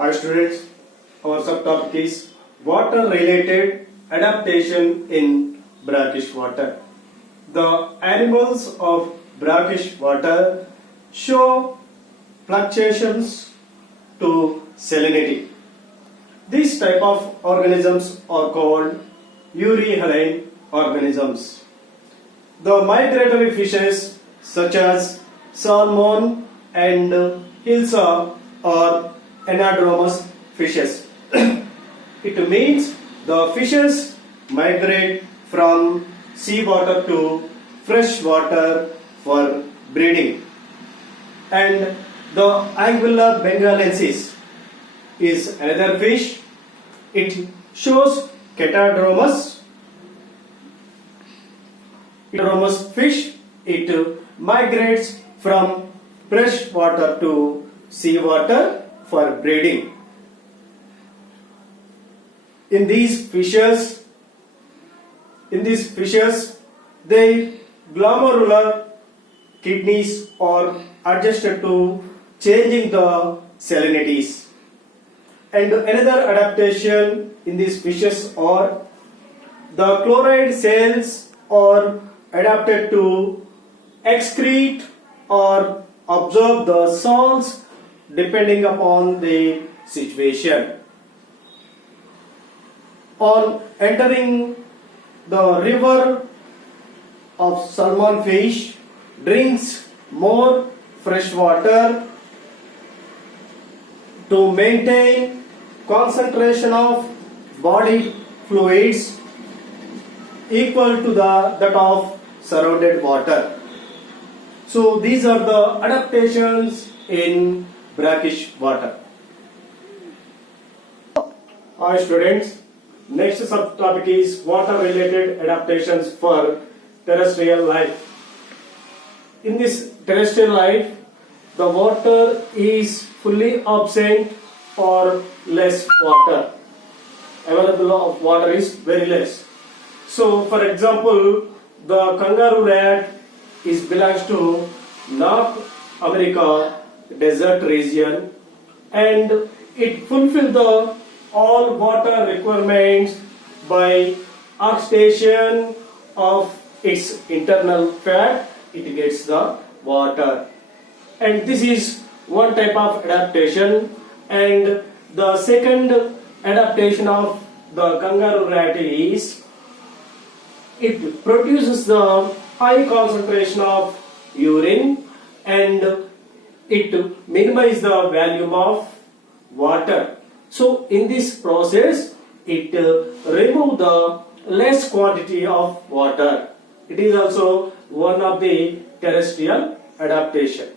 Hi students, our subtopic is water related adaptation in brackish water. The animals of brackish water show fluctuations to salinity. These type of organisms are called euryhaline organisms. The migratory fishes such as salmon and hilsa are anadromous fishes. It means the fishes migrate from seawater to fresh water for breeding. And the Anguilla bengalensis is another fish. It shows catadromous fish. It migrates from fresh water to seawater for breeding. In these fishes, their glomerular kidneys are adjusted to changing the salinities. And another adaptation in these fishes are the chloride cells are adapted to excrete or absorb the salts depending upon the situation. On entering the river of salmon fish drinks more fresh water to maintain concentration of body fluids equal to that of surrounded water. So these are the adaptations in brackish water. Hi students, next subtopic is water related adaptations for terrestrial life. In this terrestrial life, the water is fully absent or less water. Available of water is very less. So for example, the kangaroo rat belongs to North America desert region and it fulfills the all water requirements by oxidation of its internal fat. It gets the water, and this is one type of adaptation. And the second adaptation of the kangaroo rat is it produces the high concentration of urine and it minimizes the volume of water. So in this process it removes the less quantity of water. It is also one of the terrestrial adaptation.